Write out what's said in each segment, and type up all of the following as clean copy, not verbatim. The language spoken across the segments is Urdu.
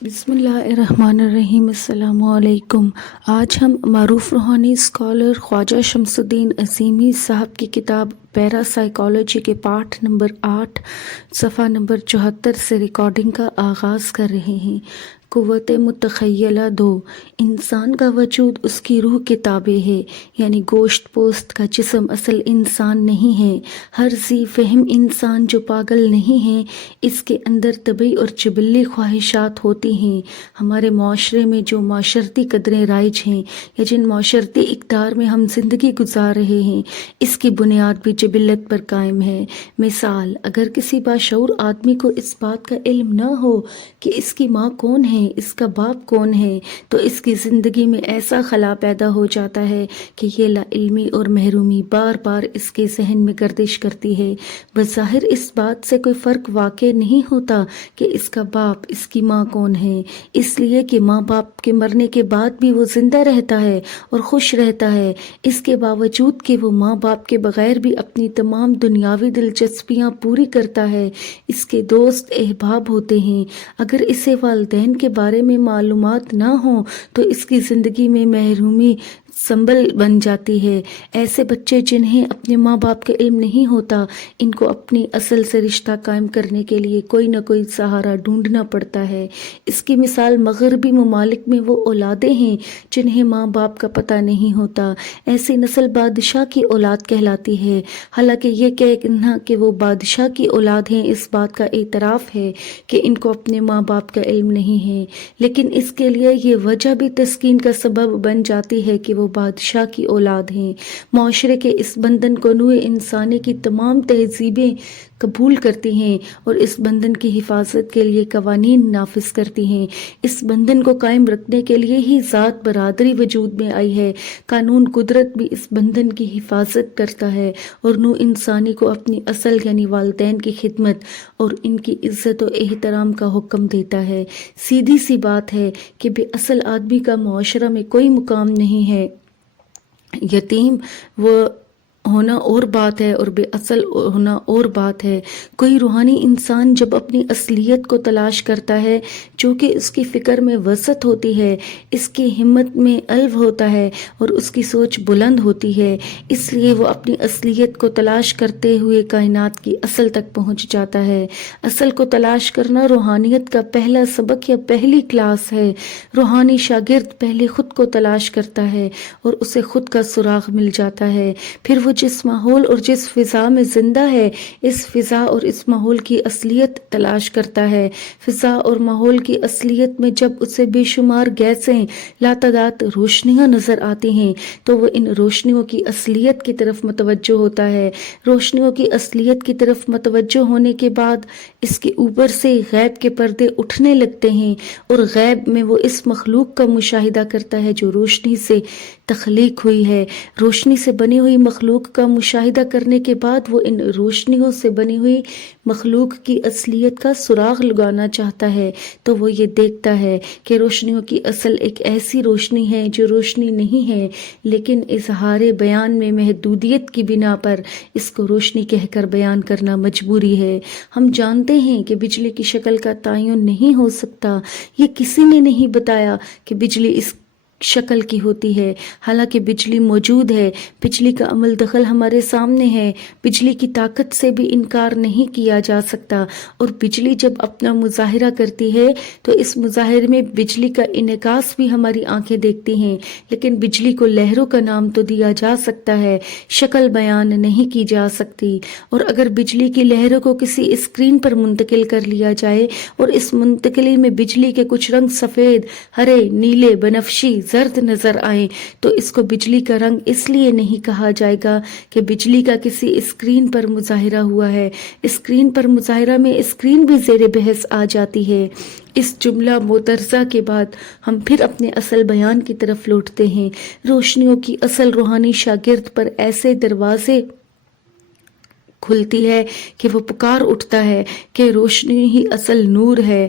بسم اللہ الرحمن الرحیم۔ السلام علیکم۔ آج ہم معروف روحانی اسکالر خواجہ شمس الدین عظیمی صاحب کی کتاب پیرا سائیکالوجی کے پارٹ نمبر 8 صفحہ نمبر 74 سے ریکارڈنگ کا آغاز کر رہے ہیں۔ قوت متخیلہ 2، انسان کا وجود اس کی روح کے تابع ہے، یعنی گوشت پوست کا جسم اصل انسان نہیں ہے۔ ہر ذی فہم انسان جو پاگل نہیں ہے، اس کے اندر طبعی اور جبلی خواہشات ہوتی ہیں۔ ہمارے معاشرے میں جو معاشرتی قدریں رائج ہیں یا جن معاشرتی اقدار میں ہم زندگی گزار رہے ہیں، اس کی بنیاد بھی جبلت پر قائم ہے۔ مثال، اگر کسی باشعور آدمی کو اس بات کا علم نہ ہو کہ اس کی ماں کون ہے، اس کا باپ کون ہے، تو اس کی زندگی میں ایسا خلا پیدا ہو جاتا ہے کہ یہ لا علمی اور محرومی بار بار اس کے ذہن میں گردش کرتی ہے۔ بظاہر اس بات سے کوئی فرق واقع نہیں ہوتا کہ اس کا باپ، اس کی ماں کون ہے، اس لیے کہ ماں باپ کے مرنے کے بعد بھی وہ زندہ رہتا ہے اور خوش رہتا ہے، اس کے باوجود کہ وہ ماں باپ کے بغیر بھی اپنی تمام دنیاوی دلچسپیاں پوری کرتا ہے۔ اس کے دوست احباب ہوتے ہیں۔ اگر اسے والدین کے بارے میں معلومات نہ ہوں تو اس کی زندگی میں محرومی سنبل بن جاتی ہے۔ ایسے بچے جنہیں اپنے ماں باپ کا علم نہیں ہوتا، ان کو اپنی اصل سے رشتہ قائم کرنے کے لیے کوئی نہ کوئی سہارا ڈھونڈنا پڑتا ہے۔ اس کی مثال مغربی ممالک میں وہ اولادیں ہیں جنہیں ماں باپ کا پتہ نہیں ہوتا۔ ایسی نسل بادشاہ کی اولاد کہلاتی ہے۔ حالانکہ یہ کہنا کہ وہ بادشاہ کی اولاد ہیں اس بات کا اعتراف ہے کہ ان کو اپنے ماں باپ کا علم نہیں ہے، لیکن اس کے لیے یہ وجہ بھی تسکین کا سبب بن جاتی ہے کہ وہ بادشاہ کی اولاد ہیں۔ معاشرے کے اس بندھن کو نوع انسانی کی تمام تہذیبیں قبول کرتی ہیں اور اس بندھن کی حفاظت کے لیے قوانین نافذ کرتی ہیں۔ اس بندھن کو قائم رکھنے کے لیے ہی ذات برادری وجود میں آئی ہے۔ قانون قدرت بھی اس بندھن کی حفاظت کرتا ہے اور نوع انسانی کو اپنی اصل یعنی والدین کی خدمت اور ان کی عزت و احترام کا حکم دیتا ہے۔ سیدھی سی بات ہے کہ بے اصل آدمی کا معاشرہ میں کوئی مقام نہیں ہے۔ یتیم وہ ہونا اور بات ہے اور بے اصل ہونا اور بات ہے۔ کوئی روحانی انسان جب اپنی اصلیت کو تلاش کرتا ہے جو کہ اس کی فکر میں وسعت ہوتی ہے، اس کی ہمت میں علو ہوتا ہے اور اس کی سوچ بلند ہوتی ہے، اس لیے وہ اپنی اصلیت کو تلاش کرتے ہوئے کائنات کی اصل تک پہنچ جاتا ہے۔ اصل کو تلاش کرنا روحانیت کا پہلا سبق یا پہلی کلاس ہے۔ روحانی شاگرد پہلے خود کو تلاش کرتا ہے اور اسے خود کا سراغ مل جاتا ہے۔ پھر وہ جس ماحول اور جس فضا میں زندہ ہے، اس فضا اور اس ماحول کی اصلیت تلاش کرتا ہے۔ فضا اور ماحول کی اصلیت میں جب اسے بے شمار گیسیں، لاتعداد روشنیاں نظر آتی ہیں تو وہ ان روشنیوں کی اصلیت کی طرف متوجہ ہوتا ہے۔ روشنیوں کی اصلیت کی طرف متوجہ ہونے کے بعد اس کے اوپر سے غیب کے پردے اٹھنے لگتے ہیں اور غیب میں وہ اس مخلوق کا مشاہدہ کرتا ہے جو روشنی سے تخلیق ہوئی ہے۔ روشنی سے بنی ہوئی مخلوق کا مشاہدہ کرنے کے بعد وہ ان روشنیوں سے بنی ہوئی مخلوق کی اصلیت کا سراغ لگانا چاہتا ہے تو وہ یہ دیکھتا ہے کہ روشنیوں کی اصل ایک ایسی روشنی ہے جو روشنی نہیں ہے، لیکن اظہار بیان میں محدودیت کی بنا پر اس کو روشنی کہہ کر بیان کرنا مجبوری ہے۔ ہم جانتے ہیں کہ بجلی کی شکل کا تعین نہیں ہو سکتا۔ یہ کسی نے نہیں بتایا کہ بجلی اس شکل کی ہوتی ہے، حالانکہ بجلی موجود ہے۔ بجلی کا عمل دخل ہمارے سامنے ہے۔ بجلی کی طاقت سے بھی انکار نہیں کیا جا سکتا، اور بجلی جب اپنا مظاہرہ کرتی ہے تو اس مظاہرے میں بجلی کا انعکاس بھی ہماری آنکھیں دیکھتی ہیں، لیکن بجلی کو لہروں کا نام تو دیا جا سکتا ہے، شکل بیان نہیں کی جا سکتی۔ اور اگر بجلی کی لہروں کو کسی اسکرین پر منتقل کر لیا جائے اور اس منتقلی میں بجلی کے کچھ رنگ سفید، ہرے، نیلے، بنفشی، زرد نظر آئیں تو اس کو بجلی کا رنگ اس لیے نہیں کہا جائے گا کہ بجلی کا کسی اسکرین پر مظاہرہ ہوا ہے۔ اسکرین پر مظاہرہ میں اسکرین بھی زیر بحث آ جاتی ہے۔ اس جملہ معترضہ کے بعد ہم پھر اپنے اصل بیان کی طرف لوٹتے ہیں۔ روشنیوں کی اصل روحانی شاگرد پر ایسے دروازے کھلتی ہے کہ وہ پکار اٹھتا ہے کہ روشنی ہی اصل نور ہے،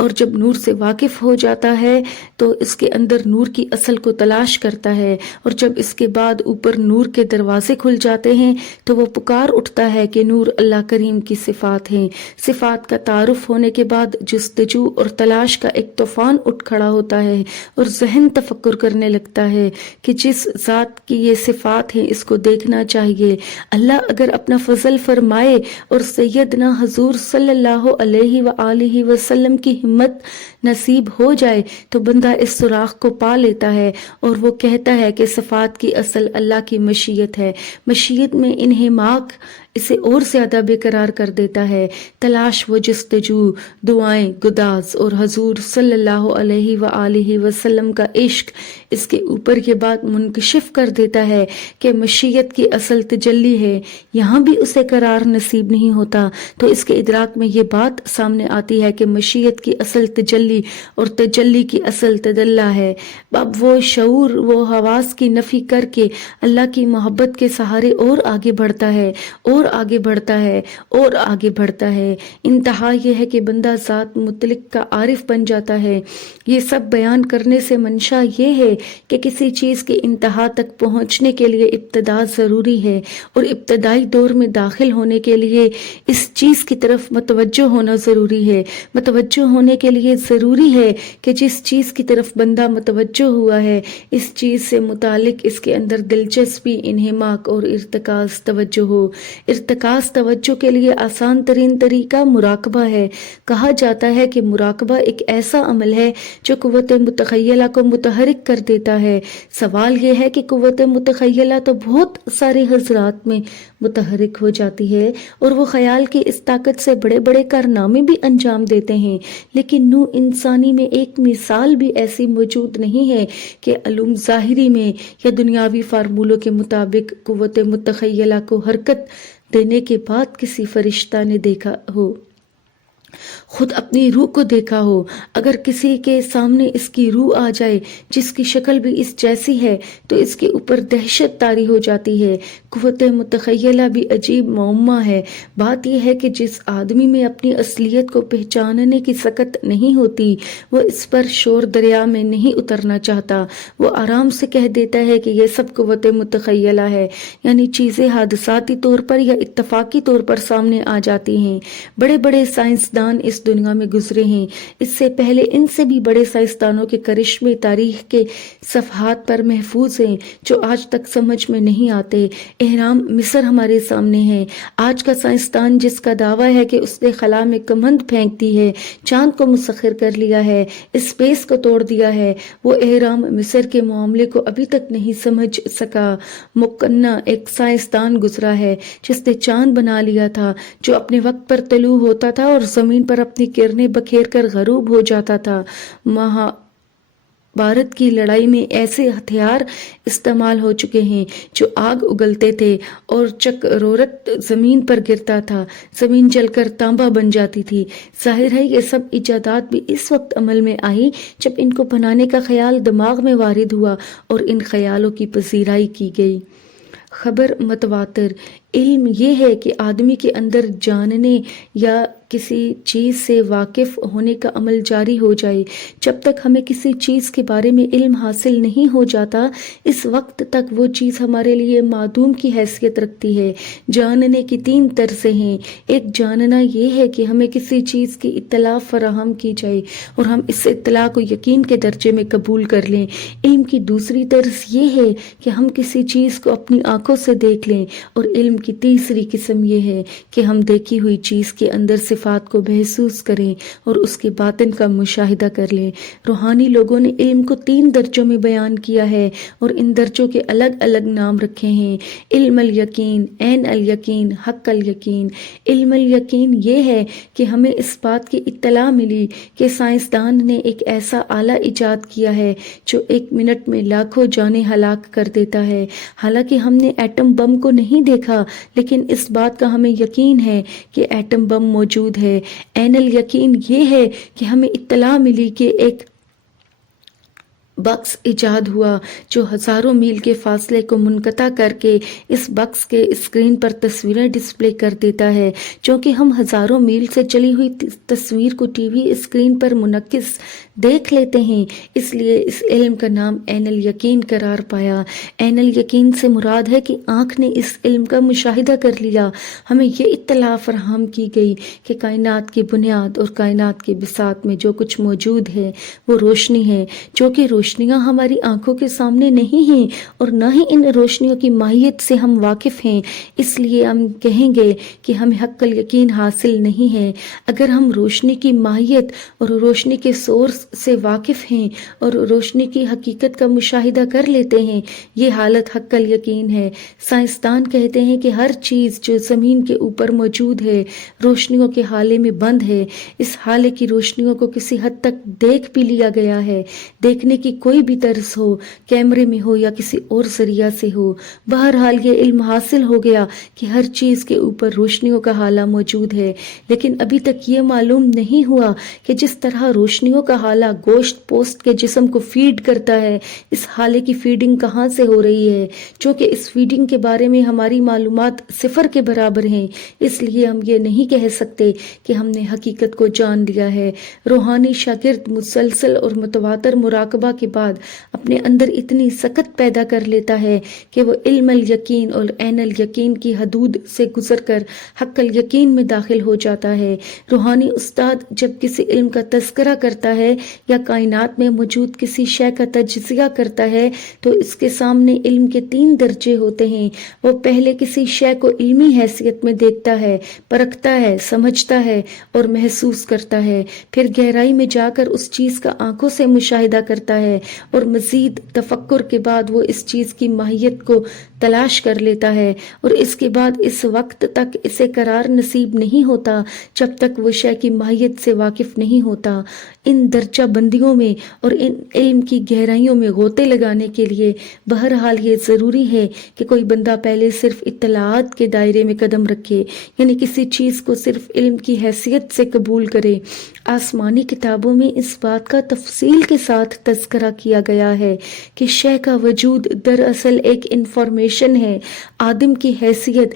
اور جب نور سے واقف ہو جاتا ہے تو اس کے اندر نور کی اصل کو تلاش کرتا ہے، اور جب اس کے بعد اوپر نور کے دروازے کھل جاتے ہیں تو وہ پکار اٹھتا ہے کہ نور اللہ کریم کی صفات ہیں۔ صفات کا تعارف ہونے کے بعد جستجو اور تلاش کا ایک طوفان اٹھ کھڑا ہوتا ہے، اور ذہن تفکر کرنے لگتا ہے کہ جس ذات کی یہ صفات ہیں اس کو دیکھنا چاہیے۔ اللہ اگر اپنا فضل فرمائے اور سیدنا حضور صلی اللہ علیہ وآلہ وسلم کی ہمت نصیب ہو جائے تو بندہ اس سوراخ کو پا لیتا ہے، اور وہ کہتا ہے کہ صفات کی اصل اللہ کی مشیت ہے۔ مشیت میں انہماک اسے اور زیادہ بے قرار کر دیتا ہے۔ تلاش و جستجو، دعائیں، گداز اور حضور صلی اللہ علیہ وآلہ وسلم کا عشق اس کے اوپر یہ بات منکشف کر دیتا ہے کہ مشیت کی اصل تجلی ہے۔ یہاں بھی اسے قرار نصیب نہیں ہوتا تو اس کے ادراک میں یہ بات سامنے آتی ہے کہ مشیت کی اصل تجلی اور تجلی کی اصل تدلہ ہے۔ اب وہ شعور، وہ حواس کی نفی کر کے اللہ کی محبت کے سہارے اور آگے بڑھتا ہے، اور آگے بڑھتا ہے، اور آگے بڑھتا ہے۔ انتہا یہ ہے کہ بندہ ذات مطلق کا عارف بن جاتا ہے۔ یہ سب بیان کرنے سے منشا یہ ہے کہ کسی چیز کی انتہا تک پہنچنے کے لیے ابتدا ضروری ہے، اور ابتدائی دور میں داخل ہونے کے لیے اس چیز کی طرف متوجہ ہونا ضروری ہے۔ متوجہ ہونے کے لیے ضروری ہے کہ جس چیز کی طرف بندہ متوجہ ہوا ہے اس چیز سے متعلق اس کے اندر دلچسپی، انہماک اور ارتکاز توجہ ہو۔ ارتکاز توجہ کے لیے آسان ترین طریقہ مراقبہ ہے۔ کہا جاتا ہے کہ مراقبہ ایک ایسا عمل ہے جو قوت متخیلہ کو متحرک کر دیتا ہے۔ سوال یہ ہے کہ قوت متخیلہ تو بہت سارے حضرات میں متحرک ہو جاتی ہے، اور وہ خیال کی اس طاقت سے بڑے بڑے کارنامے بھی انجام دیتے ہیں، لیکن نو انسانی میں ایک مثال بھی ایسی موجود نہیں ہے کہ علوم ظاہری میں یا دنیاوی فارمولوں کے مطابق قوت متخیلہ کو حرکت دینے کے بعد کسی فرشتہ نے دیکھا ہو، خود اپنی روح کو دیکھا ہو۔ اگر کسی کے سامنے اس کی روح آ جائے جس کی شکل بھی اس جیسی ہے تو اس کے اوپر دہشت طاری ہو جاتی ہے۔ قوت متخیلہ بھی عجیب معمہ ہے۔ بات یہ ہے کہ جس آدمی میں اپنی اصلیت کو پہچاننے کی سکت نہیں ہوتی وہ اس پر شور دریا میں نہیں اترنا چاہتا۔ وہ آرام سے کہہ دیتا ہے کہ یہ سب قوت متخیلہ ہے، یعنی چیزیں حادثاتی طور پر یا اتفاقی طور پر سامنے آ جاتی ہیں۔ بڑے بڑے سائنسدان اس دنیا میں گزرے ہیں، اس سے پہلے ان سے بھی بڑے سائنسدانوں کے کرشمے تاریخ کے صفحات پر محفوظ ہیں جو آج تک سمجھ میں نہیں آتے۔ اہرام مصر ہمارے سامنے ہے۔ آج کا سائنسدان جس کا دعویٰ ہے کہ اس نے خلا میں کمند پھینک دی ہے، چاند کو مسخر کر لیا ہے، اسپیس کو توڑ دیا ہے، وہ اہرام مصر کے معاملے کو ابھی تک نہیں سمجھ سکا۔ مقنع ایک سائنسدان گزرا ہے جس نے چاند بنا لیا تھا جو اپنے وقت پر طلوع ہوتا تھا اور زمین پر اپنی کرنیں بکھیر کر غروب ہو جاتا تھا۔ بھارت کی لڑائی میں ایسے ہتھیار استعمال ہو چکے ہیں جو آگ اگلتے تھے اور چکرورت زمین پر گرتا تھا، زمین جل کر تانبا بن جاتی تھی۔ ظاہر ہے یہ سب ایجادات بھی اس وقت عمل میں آئی جب ان کو بنانے کا خیال دماغ میں وارد ہوا اور ان خیالوں کی پذیرائی کی گئی۔ خبر متواتر علم یہ ہے کہ آدمی کے اندر جاننے یا کسی چیز سے واقف ہونے کا عمل جاری ہو جائے۔ جب تک ہمیں کسی چیز کے بارے میں علم حاصل نہیں ہو جاتا اس وقت تک وہ چیز ہمارے لیے معدوم کی حیثیت رکھتی ہے۔ جاننے کی 3 طرزیں ہیں۔ ایک جاننا یہ ہے کہ ہمیں کسی چیز کی اطلاع فراہم کی جائے اور ہم اس اطلاع کو یقین کے درجے میں قبول کر لیں۔ علم کی دوسری طرز یہ ہے کہ ہم کسی چیز کو اپنی آنکھوں سے دیکھ لیں، اور علم کی تیسری قسم یہ ہے کہ ہم دیکھی ہوئی چیز کے اندر صفات کو محسوس کریں اور اس کے باطن کا مشاہدہ کر لیں۔ روحانی لوگوں نے علم کو 3 درجوں میں بیان کیا ہے اور ان درجوں کے الگ الگ نام رکھے ہیں: علم الیقین، عین الیقین، حق الیقین۔ علم الیقین یہ ہے کہ ہمیں اس بات کی اطلاع ملی کہ سائنسدان نے ایک ایسا آلہ ایجاد کیا ہے جو 1 منٹ میں لاکھوں جانیں ہلاک کر دیتا ہے۔ حالانکہ ہم نے ایٹم بم کو نہیں دیکھا لیکن اس بات کا ہمیں یقین ہے کہ ایٹم بم موجود ہے۔ عین الیقین یہ ہے کہ ہمیں اطلاع ملی کہ ایک بکس ایجاد ہوا جو ہزاروں میل کے فاصلے کو منقطع کر کے اس بکس کے اسکرین پر تصویریں ڈسپلے کر دیتا ہے۔ چونکہ ہم ہزاروں میل سے چلی ہوئی تصویر کو ٹی وی اسکرین پر منعکس دیکھ لیتے ہیں، اس لیے اس علم کا نام عین الیقین قرار پایا۔ عین الیقین سے مراد ہے کہ آنکھ نے اس علم کا مشاہدہ کر لیا۔ ہمیں یہ اطلاع فراہم کی گئی کہ کائنات کی بنیاد اور کائنات کی بساط میں جو کچھ موجود ہے وہ روشنی ہے، جو کہ روشنیاں ہماری آنکھوں کے سامنے نہیں ہیں اور نہ ہی ان روشنیوں کی ماہیت سے ہم واقف ہیں۔ اس لیے ہم کہیں گے کہ ہمیں حق الیقین حاصل نہیں ہے۔ اگر ہم روشنی کی ماہیت اور روشنی کے سورس سے واقف ہیں اور روشنی کی حقیقت کا مشاہدہ کر لیتے ہیں، یہ حالت حق الیقین ہے۔ سائنسدان کہتے ہیں کہ ہر چیز جو زمین کے اوپر موجود ہے روشنیوں کے حالے میں بند ہے۔ اس حالے کی روشنیوں کو کسی حد تک دیکھ بھی لیا گیا ہے، دیکھنے کی کوئی بھی طرز ہو، کیمرے میں ہو یا کسی اور ذریعہ سے ہو۔ بہرحال یہ علم حاصل ہو گیا کہ ہر چیز کے اوپر روشنیوں کا حالہ موجود ہے، لیکن ابھی تک یہ معلوم نہیں ہوا کہ جس طرح روشنیوں کا حالہ گوشت پوست کے جسم کو فیڈ کرتا ہے، اس حالے کی فیڈنگ کہاں سے ہو رہی ہے؟ چونکہ اس فیڈنگ کے بارے میں ہماری معلومات صفر کے برابر ہیں، اس لیے ہم یہ نہیں کہہ سکتے کہ ہم نے حقیقت کو جان لیا ہے۔ روحانی شاگرد مسلسل اور متواتر مراقبہ کے بعد اپنے اندر اتنی سکت پیدا کر لیتا ہے کہ وہ علم الیقین اور عین الیقین کی حدود سے گزر کر حق الیقین میں داخل ہو جاتا ہے۔ روحانی استاد جب کسی علم کا تذکرہ کرتا ہے یا کائنات میں موجود کسی شے کا تجزیہ کرتا ہے تو اس کے سامنے علم کے 3 درجے ہوتے ہیں۔ وہ پہلے کسی شے کو علمی حیثیت میں دیکھتا ہے، پرکھتا ہے، سمجھتا ہے اور محسوس کرتا ہے، پھر گہرائی میں جا کر اس چیز کا آنکھوں سے مشاہدہ کرتا ہے اور مزید تفکر کے بعد وہ اس چیز کی ماہیت کو تلاش کر لیتا ہے، اور اس کے بعد اس وقت تک اسے قرار نصیب نہیں ہوتا جب تک وہ شے کی ماہیت سے واقف نہیں ہوتا۔ ان درجہ بندیوں میں اور ان علم کی گہرائیوں میں غوطے لگانے کے لیے بہرحال یہ ضروری ہے کہ کوئی بندہ پہلے صرف اطلاعات کے دائرے میں قدم رکھے، یعنی کسی چیز کو صرف علم کی حیثیت سے قبول کرے۔ آسمانی کتابوں میں اس بات کا تفصیل کے ساتھ تذکرہ کیا گیا ہے کہ شے کا وجود دراصل ایک انفارمیشن ہے۔ آدم کی حیثیت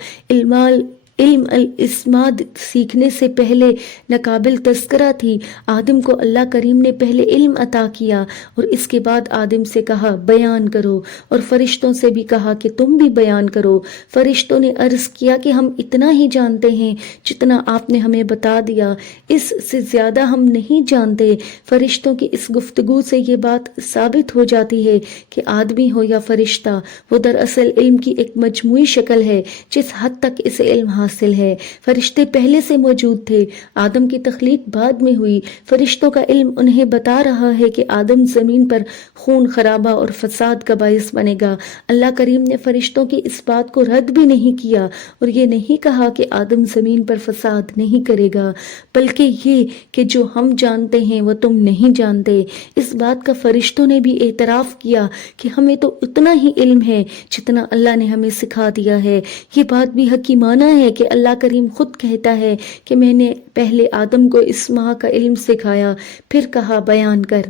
علم الاسماد سیکھنے سے پہلے ناقابل تذکرہ تھی۔ آدم کو اللہ کریم نے پہلے علم عطا کیا اور اس کے بعد آدم سے کہا بیان کرو، اور فرشتوں سے بھی کہا کہ تم بھی بیان کرو۔ فرشتوں نے عرض کیا کہ ہم اتنا ہی جانتے ہیں جتنا آپ نے ہمیں بتا دیا، اس سے زیادہ ہم نہیں جانتے۔ فرشتوں کی اس گفتگو سے یہ بات ثابت ہو جاتی ہے کہ آدمی ہو یا فرشتہ، وہ دراصل علم کی ایک مجموعی شکل ہے۔ جس حد تک اسے علم حاصل ہے، فرشتے پہلے سے موجود تھے، آدم کی تخلیق بعد میں ہوئی۔ فرشتوں کا علم انہیں بتا رہا ہے کہ آدم زمین پر خون خرابہ اور فساد کا باعث بنے گا۔ اللہ کریم نے فرشتوں کی اس بات کو رد بھی نہیں کیا اور یہ نہیں کہا کہ آدم زمین پر فساد نہیں کرے گا، بلکہ یہ کہ جو ہم جانتے ہیں وہ تم نہیں جانتے۔ اس بات کا فرشتوں نے بھی اعتراف کیا کہ ہمیں تو اتنا ہی علم ہے جتنا اللہ نے ہمیں سکھا دیا ہے۔ یہ بات بھی حکیمانہ ہے کہ اللہ کریم خود کہتا ہے کہ میں نے پہلے آدم کو اسماء کا علم سکھایا، پھر کہا بیان کر۔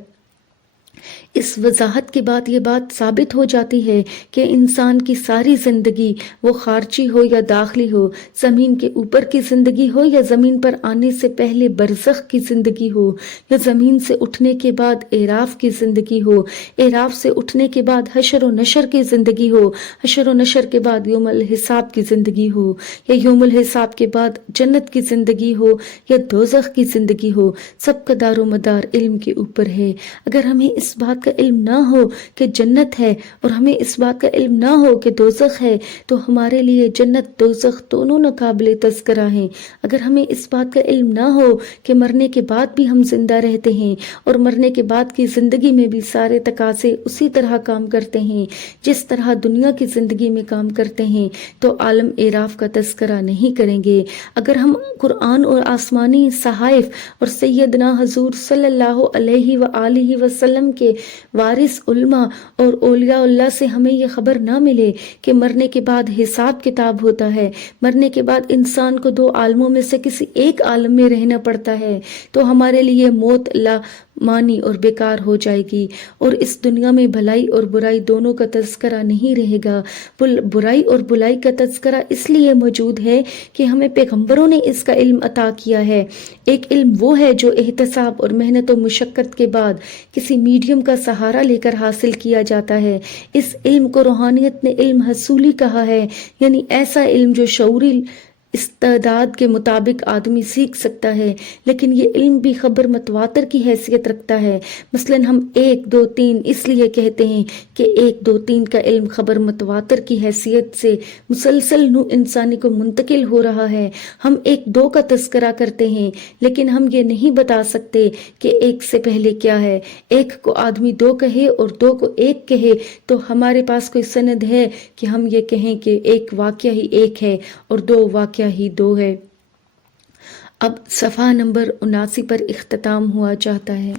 اس وضاحت کے بعد یہ بات ثابت ہو جاتی ہے کہ انسان کی ساری زندگی، وہ خارجی ہو یا داخلی ہو، زمین کے اوپر کی زندگی ہو یا زمین پر آنے سے پہلے برزخ کی زندگی ہو، یا زمین سے اٹھنے کے بعد اعراف کی زندگی ہو، اعراف سے اٹھنے کے بعد حشر و نشر کی زندگی ہو، حشر و نشر کے بعد یوم الحساب کی زندگی ہو، یا یوم الحساب کے بعد جنت کی زندگی ہو یا دوزخ کی زندگی ہو، سب کا دار و مدار علم کے اوپر ہے۔ اگر ہمیں اس بات کا علم نہ ہو کہ جنت ہے اور ہمیں اس بات کا علم نہ ہو کہ دوزخ ہے تو ہمارے لیے جنت دوزخ دونوں ناقابل تذکرہ ہیں۔ اگر ہمیں اس بات کا علم نہ ہو کہ مرنے کے بعد بھی ہم زندہ رہتے ہیں اور مرنے کے بعد کی زندگی میں بھی سارے تقاضے اسی طرح کام کرتے ہیں جس طرح دنیا کی زندگی میں کام کرتے ہیں، تو عالم اعراف کا تذکرہ نہیں کریں گے۔ اگر ہم قرآن اور آسمانی صحائف اور سیدنا حضور صلی اللہ علیہ وآلہ وسلم کے وارث علماء اور اولیاء اللہ سے ہمیں یہ خبر نہ ملے کہ مرنے کے بعد حساب کتاب ہوتا ہے، مرنے کے بعد انسان کو 2 عالموں میں سے کسی ایک عالم میں رہنا پڑتا ہے، تو ہمارے لیے موت لا مانی اور بیکار ہو جائے گی، اور اس دنیا میں بھلائی اور برائی دونوں کا تذکرہ نہیں رہے گا۔ برائی اور بھلائی کا تذکرہ اس لیے موجود ہے کہ ہمیں پیغمبروں نے اس کا علم عطا کیا ہے۔ ایک علم وہ ہے جو احتساب اور محنت و مشقت کے بعد کسی میڈیم کا سہارا لے کر حاصل کیا جاتا ہے۔ اس علم کو روحانیت نے علم حصولی کہا ہے، یعنی ایسا علم جو شعوری استعداد کے مطابق آدمی سیکھ سکتا ہے، لیکن یہ علم بھی خبر متواتر کی حیثیت رکھتا ہے۔ مثلا ہم 1 2 3 اس لیے کہتے ہیں کہ 1 2 3 کا علم خبر متواتر کی حیثیت سے مسلسل نوع انسانی کو منتقل ہو رہا ہے۔ ہم 1 2 کا تذکرہ کرتے ہیں، لیکن ہم یہ نہیں بتا سکتے کہ 1 سے پہلے کیا ہے۔ 1 کو آدمی 2 کہے اور 2 کو 1 کہے تو ہمارے پاس کوئی سند ہے کہ ہم یہ کہیں کہ 1 واقعہ ہی 1 ہے اور 2 واقعہ ہی 2 ہے۔ اب صفحہ نمبر 79 پر اختتام ہوا چاہتا ہے۔